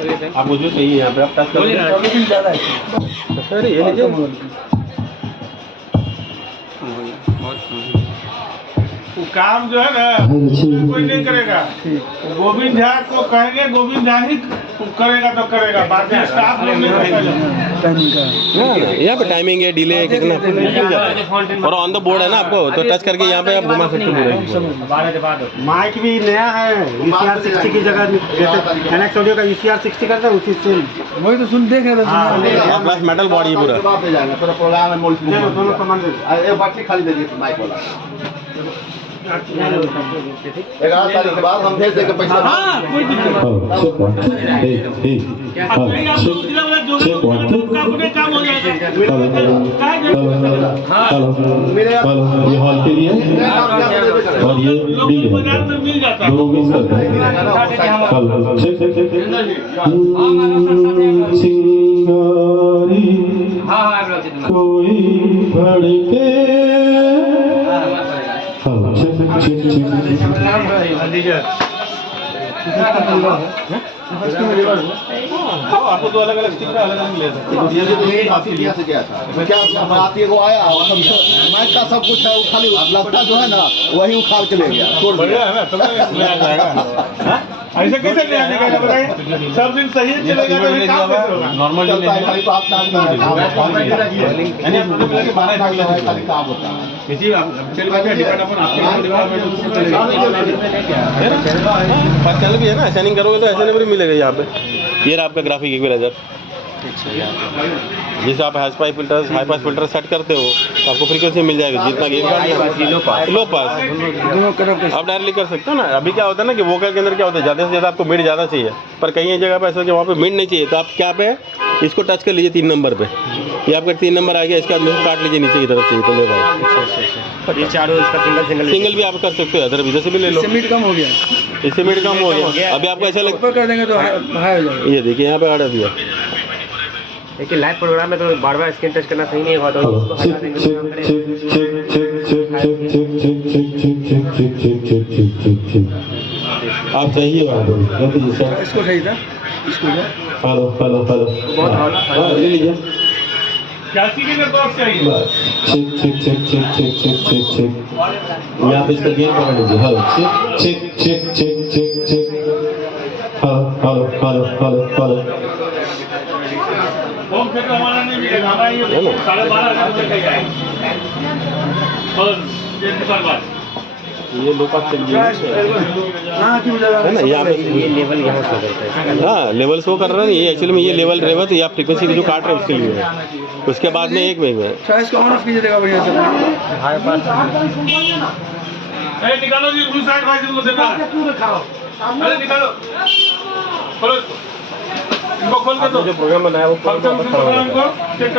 आपको जो चाहिए यहाँ पे आप टच कर लीजिए। सर ये लीजिए। वो काम जो है ना कोई नहीं करेगा। गोविंद झा को कहेंगे, गोविंद झा ही करेगा तो करेगा, बाकी स्टाफ लोग नहीं करेगा। यहाँ पे टाइमिंग है, डिले है कितना और ऑन द बोर्ड है ना, आपको तो टच करके यहाँ पे आप घुमा सकते हो। माइक भी नया है, ECR 60 की जगह जैसे NX ऑडियो का ECR 60 करता है उसी से वही तो सुन देख रहे थे। प्लस मेटल बॉडी पूरा प्रोग्राम है दोनों सामान दे बाकी खाली दे दिए माइक वाला 11 तारीख के बाद हम भेज देंगे पैसा। हाँ कोई दिक्कत काम हो जाएगा। ये हॉल के लिए और ये बाजार में मिल जाता है। सिंगारी कोई भड़के आपको तो अलग अलग स्टिक का अलग अलग ले सकते हैं। क्या बात ये को आया माइक का सब कुछ है, वो खाली लपटा जो है ना वही उखाड़ के ले गया। बढ़िया है ना, तो ले आ जाएगा। ऐसे कैसे ले आने का बताइए, सब दिन सही चलेगा तो काम कैसे होगा? नॉर्मल खाली तो आप काम होता है किसी डिपेंड अपन चैनल भी है ना, शाइनिंग करोगे तो ऐसे नंबर मिलेगा यहाँ पे। ये रहा आपका ग्राफिक इक्वलाइजर। जैसे आप हाई पास फिल्टर सेट करते हो तो आपको फ्रीक्वेंसी मिल जाएगी जितना गेन लो पास आप डायरेक्टली कर सकते हो ना। अभी क्या होता है ना कि वोकल के अंदर क्या होता है, ज़्यादा से ज़्यादा आपको मिड ज़्यादा चाहिए, पर कई जगह पे ऐसा कि वहाँ पे मिड नहीं चाहिए, तो आप क्या पे इसको टच कर लीजिए 3 नंबर पे, ये आपका 3 नंबर आ गया, इसका काट लीजिए नीचे की तरफ चाहिए तो ले भाई। ये चारों इसका सिंगल भी आप कर सकते हो, अदर इधर से भी ले लो। मिड कम हो गया, इससे मिड कम हो गया। अभी आपको ऐसा लग कर देंगे तो हाई हो जाएगा। ये देखिए यहाँ पे आर्डर दिया। लेकिन लाइव प्रोग्राम में तो बार बार स्क्रीन टच करना सही नहीं होगा, तो उसको हटा देंगे। आप चाहिए इसको सही था, इसको हेलो ले लीजिए। क्या चीज़ का बॉक्स चाहिए? यहाँ पे इसका गेन पकड़ लीजिए। Hello check hello home theatre हमारा नहीं मिलेगा, हमारा ये 12.5 तक जाएगा। और ये दुकान बात ये लो पास चल रहा है ना, यहाँ पे ये लेवल यहाँ से करता है। हाँ लेवल शो कर रहा है ये एक्चुअली में, ये लेवल रहेगा तो ये आप फ्रीक्वेंसी जो काट रहे हो उसके लिए है। उसके बाद में एक में इसको ऑन ऑफ कीजिएगा बढ़िया से। निकालो जी ब्लू साइड भाई जिनको देना है। अरे निकालो, खोलो इसको, इनको खोल के दो। जो प्रोग्राम बनाया वो फंक्शन प्रोग्राम को चेक